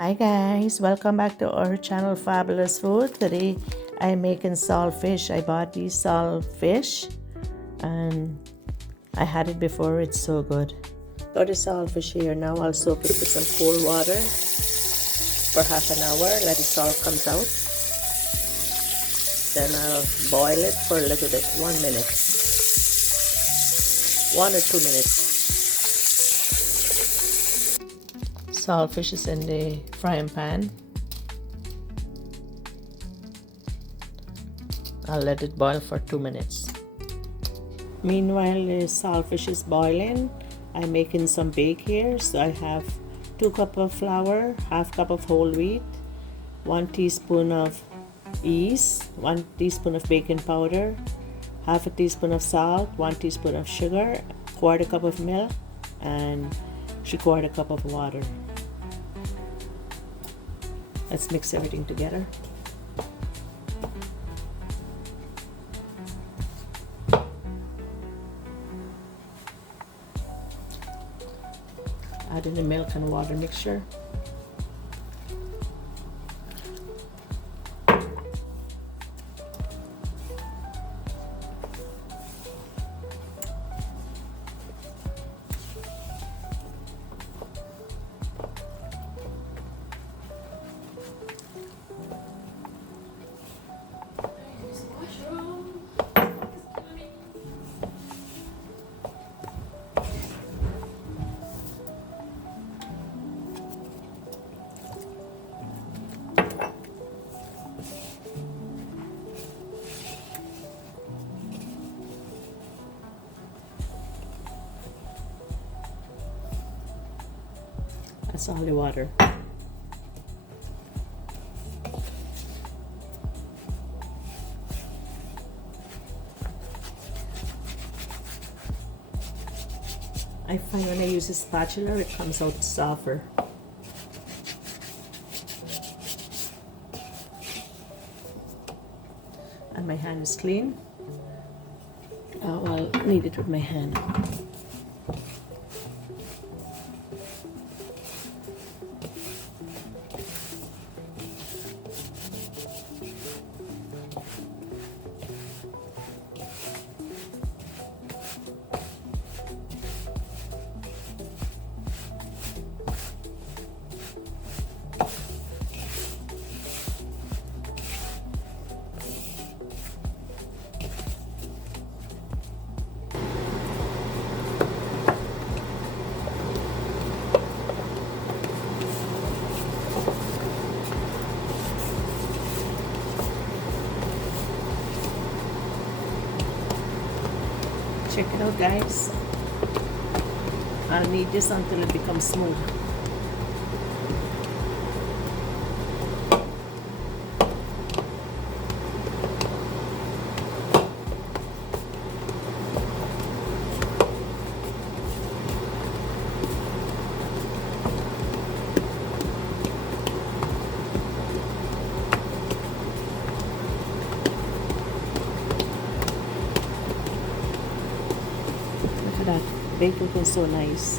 Hi guys, welcome back to our channel Fabulous Food. Today I'm making saltfish. I bought these saltfish and I had it before. It's so good. Got the saltfish here now. I'll soak it with some cold water for half an hour. Let the salt comes out. Then I'll boil it for a little bit, 1 minute, 1 or 2 minutes. Saltfish is in the frying pan. I'll let it boil for 2 minutes. Meanwhile, the saltfish is boiling. I'm making some bake here. So I have 2 cups of flour, half cup of whole wheat, 1 teaspoon of yeast, 1 teaspoon of baking powder, half a teaspoon of salt, 1 teaspoon of sugar, 1/4 cup of milk, and 3/4 cup of water. Let's mix everything together. Add in the milk and water mixture. That's all the water. I find when I use a spatula, it comes out softer. And my hand is clean. I'll knead it with my hand. Check it out, guys. I'll knead this until it becomes smooth. That bake looking so nice.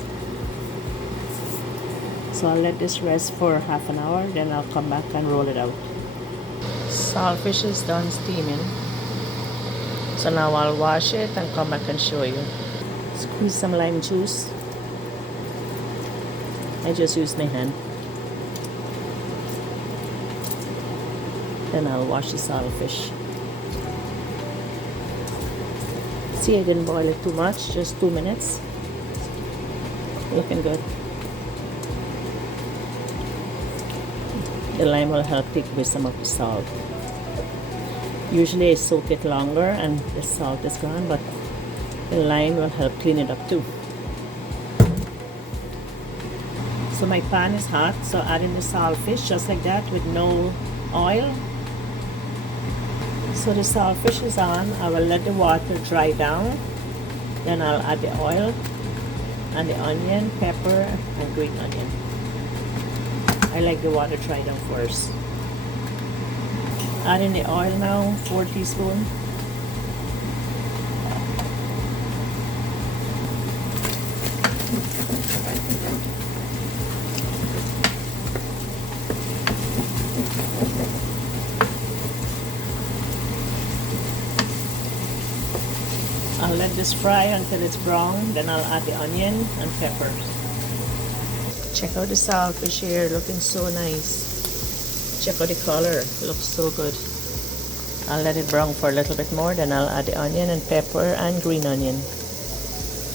So I'll let this rest for half an hour, then I'll come back and roll it out. Saltfish is done steaming, so now I'll wash it and come back and show you. Squeeze some lime juice. I just used my hand. Then I'll wash the saltfish. See, I didn't boil it too much, just 2 minutes. Looking good. The lime will help take away some of the salt. Usually I soak it longer and the salt is gone, but the lime will help clean it up too. So my pan is hot, so add in the saltfish just like that with no oil. So the saltfish is on. I will let the water dry down. Then I'll add the oil and the onion, pepper, and green onion. I like the water dry down first. Add in the oil now, 4 teaspoons. let this fry until it's brown, then I'll add the onion and pepper. Check out the saltfish here, looking so nice. Check out the color, looks so good. I'll let it brown for a little bit more, then I'll add the onion and pepper and green onion.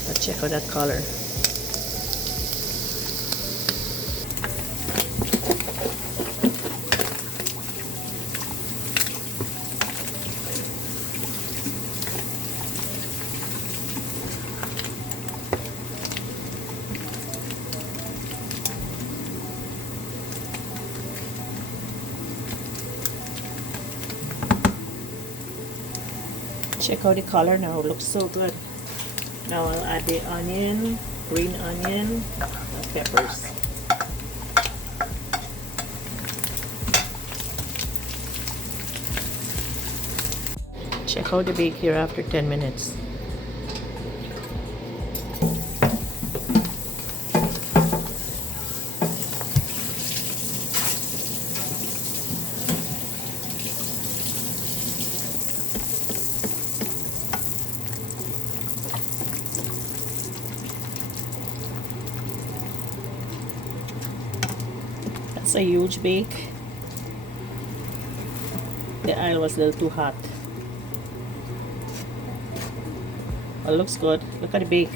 But check out that color. Check out the color now, looks so good. Now I'll add the onion, green onion, and peppers. Check out the bake here after 10 minutes. That's a huge bake. The oil was a little too hot. Well, looks good. Look at the bake,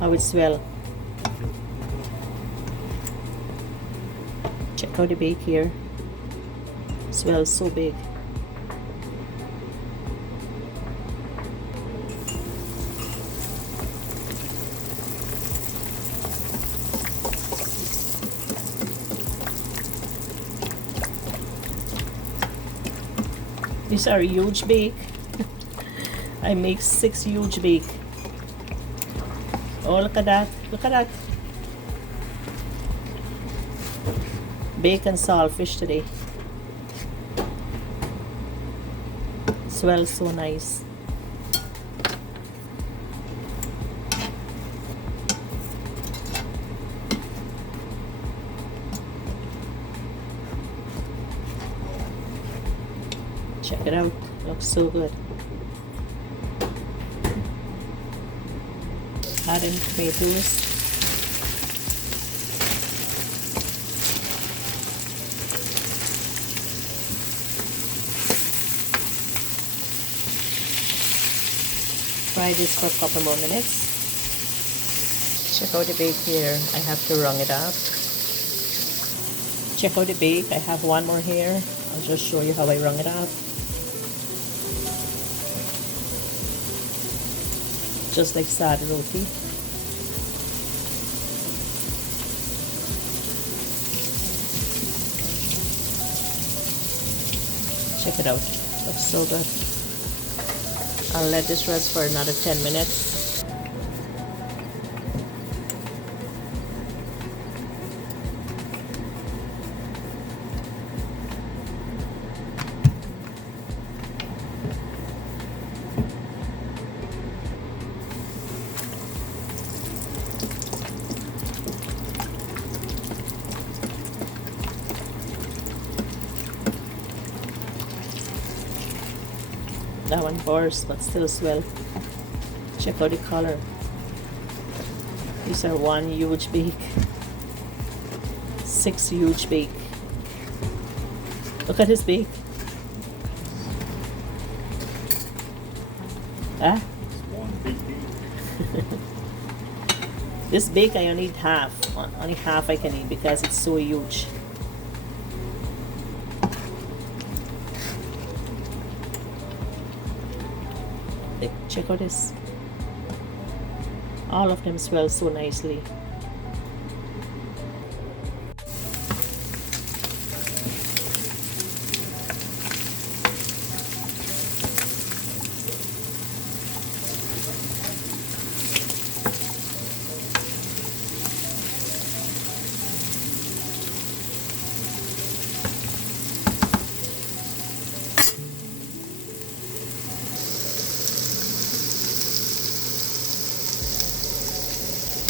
how it swell. Check out the bake here. Swells so big. These are a huge bake. I make 6 huge bake. Oh, look at that. Look at that. Bacon saltfish today. Smells so nice. Check it out. Looks so good. Add in tomatoes. Fry this for a couple more minutes. Check out the bake here. I have to wrung it up. Check out the bake. I have one more here. I'll just show you how I wrung it up. Just like sad roti. Check it out. Looks so good. I'll let this rest for another 10 minutes. That one burst, but still swell. Check out the color. These are one huge bake. 6 huge bake. Look at this bake. Ah? This bake I only eat half. Only half I can eat because it's so huge. Check out this. All of them swell so nicely.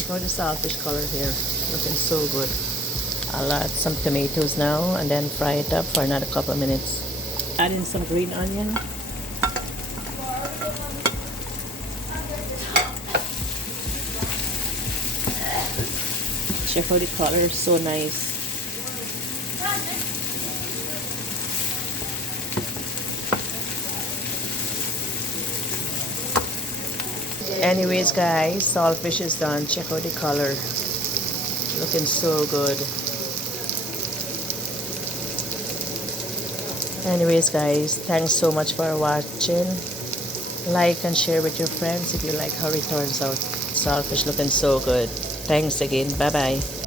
Look at the saltfish color here, looking so good. I'll add some tomatoes now and then fry it up for another couple of minutes. Add in some green onion. Check out the color, so nice. Anyways guys, saltfish is done. Check out the color, looking so good. Anyways guys, thanks so much for watching. Like and share with your friends if you like how it turns out. Saltfish looking so good. Thanks again. Bye bye.